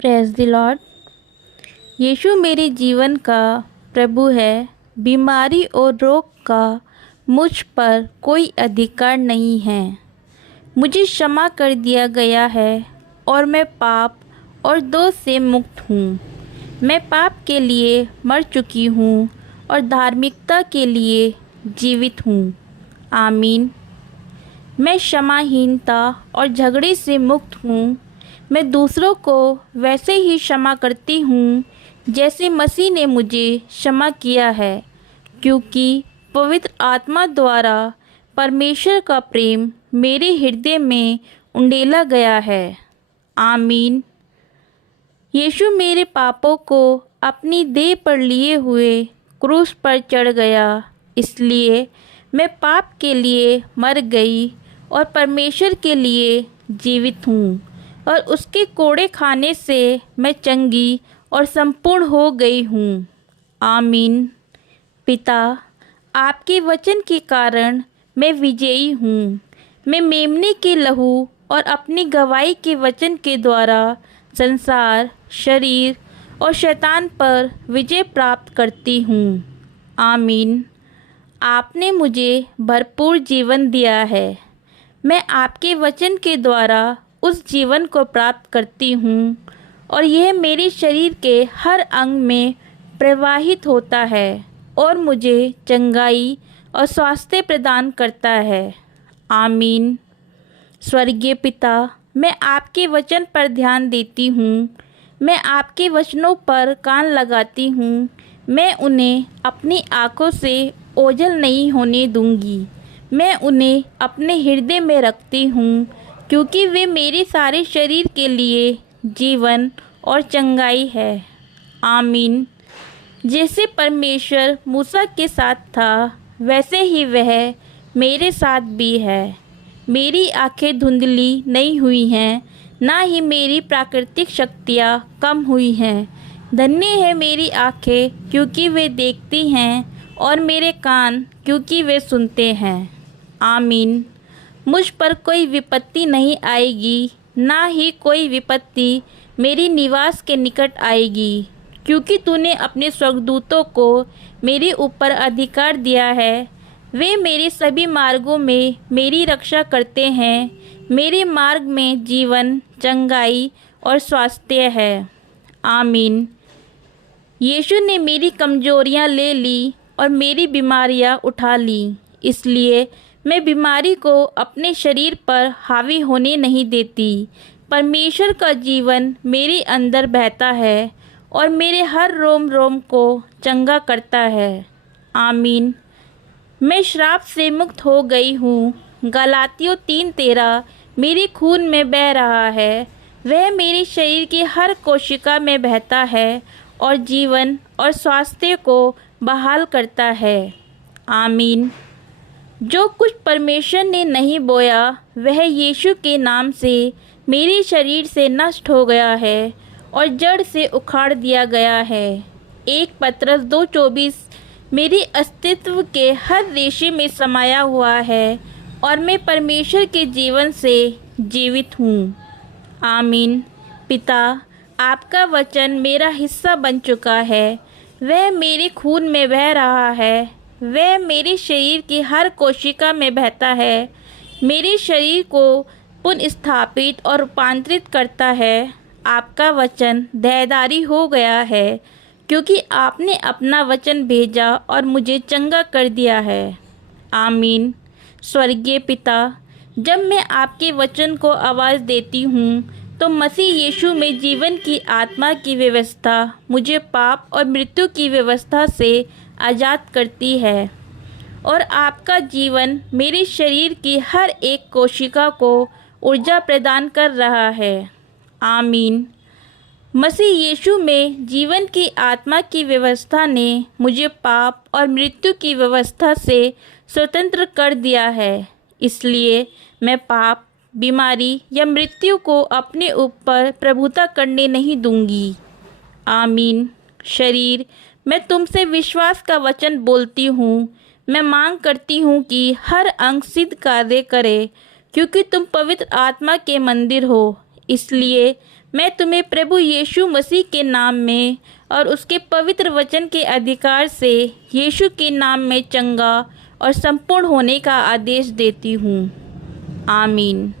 Praise the Lord. यीशु मेरे जीवन का प्रभु है। बीमारी और रोग का मुझ पर कोई अधिकार नहीं है। मुझे क्षमा कर दिया गया है और मैं पाप और दोष से मुक्त हूँ। मैं पाप के लिए मर चुकी हूँ और धार्मिकता के लिए जीवित हूँ। आमीन। मैं क्षमाहीनता और झगड़े से मुक्त हूँ। मैं दूसरों को वैसे ही क्षमा करती हूँ जैसे मसीह ने मुझे क्षमा किया है, क्योंकि पवित्र आत्मा द्वारा परमेश्वर का प्रेम मेरे हृदय में उंडेला गया है। आमीन। यीशु मेरे पापों को अपनी देह पर लिए हुए क्रूस पर चढ़ गया, इसलिए मैं पाप के लिए मर गई और परमेश्वर के लिए जीवित हूँ और उसके कोड़े खाने से मैं चंगी और संपूर्ण हो गई हूँ। आमीन। पिता, आपके वचन के कारण मैं विजयी हूँ। मैं मेमने के लहू और अपनी गवाही के वचन के द्वारा संसार, शरीर और शैतान पर विजय प्राप्त करती हूँ। आमीन। आपने मुझे भरपूर जीवन दिया है। मैं आपके वचन के द्वारा उस जीवन को प्राप्त करती हूँ और यह मेरे शरीर के हर अंग में प्रवाहित होता है और मुझे चंगाई और स्वास्थ्य प्रदान करता है। आमीन। स्वर्गीय पिता, मैं आपके वचन पर ध्यान देती हूँ। मैं आपके वचनों पर कान लगाती हूँ। मैं उन्हें अपनी आँखों से ओझल नहीं होने दूँगी। मैं उन्हें अपने हृदय में रखती हूँ, क्योंकि वे मेरे सारे शरीर के लिए जीवन और चंगाई है। आमीन। जैसे परमेश्वर मूसा के साथ था, वैसे ही वह मेरे साथ भी है। मेरी आंखें धुंधली नहीं हुई हैं, ना ही मेरी प्राकृतिक शक्तियाँ कम हुई हैं। धन्य है मेरी आंखें, क्योंकि वे देखती हैं, और मेरे कान, क्योंकि वे सुनते हैं। आमीन। मुझ पर कोई विपत्ति नहीं आएगी, ना ही कोई विपत्ति मेरी निवास के निकट आएगी, क्योंकि तूने अपने स्वर्गदूतों को मेरे ऊपर अधिकार दिया है। वे मेरे सभी मार्गों में मेरी रक्षा करते हैं। मेरे मार्ग में जीवन, चंगाई और स्वास्थ्य है। आमीन। यीशु ने मेरी कमजोरियां ले ली और मेरी बीमारियां उठा ली, इसलिए मैं बीमारी को अपने शरीर पर हावी होने नहीं देती। परमेश्वर का जीवन मेरे अंदर बहता है और मेरे हर रोम रोम को चंगा करता है। आमीन। मैं श्राप से मुक्त हो गई हूँ। गलातियों 3:13 मेरे खून में बह रहा है। वह मेरे शरीर की हर कोशिका में बहता है और जीवन और स्वास्थ्य को बहाल करता है। आमीन। जो कुछ परमेश्वर ने नहीं बोया, वह यीशु के नाम से मेरे शरीर से नष्ट हो गया है और जड़ से उखाड़ दिया गया है। 1 पतरस 2:24 मेरे अस्तित्व के हर रेशे में समाया हुआ है और मैं परमेश्वर के जीवन से जीवित हूँ। आमीन। पिता, आपका वचन मेरा हिस्सा बन चुका है। वह मेरे खून में बह रहा है। वह मेरे शरीर की हर कोशिका में बहता है। मेरे शरीर को पुनर्स्थापित और रूपांतरित करता है। आपका वचन देहधारी हो गया है, क्योंकि आपने अपना वचन भेजा और मुझे चंगा कर दिया है। आमीन। स्वर्गीय पिता, जब मैं आपके वचन को आवाज़ देती हूँ, तो मसीह यीशु में जीवन की आत्मा की व्यवस्था मुझे पाप और मृत्यु की व्यवस्था से आज़ाद करती है, और आपका जीवन मेरे शरीर की हर एक कोशिका को ऊर्जा प्रदान कर रहा है। आमीन। मसीह यीशु में जीवन की आत्मा की व्यवस्था ने मुझे पाप और मृत्यु की व्यवस्था से स्वतंत्र कर दिया है, इसलिए मैं पाप, बीमारी या मृत्यु को अपने ऊपर प्रभुता करने नहीं दूंगी। आमीन। शरीर, मैं तुमसे विश्वास का वचन बोलती हूँ। मैं मांग करती हूँ कि हर अंग सिद्ध कार्य करे, क्योंकि तुम पवित्र आत्मा के मंदिर हो, इसलिए मैं तुम्हें प्रभु यीशु मसीह के नाम में और उसके पवित्र वचन के अधिकार से यीशु के नाम में चंगा और संपूर्ण होने का आदेश देती हूँ। आमीन।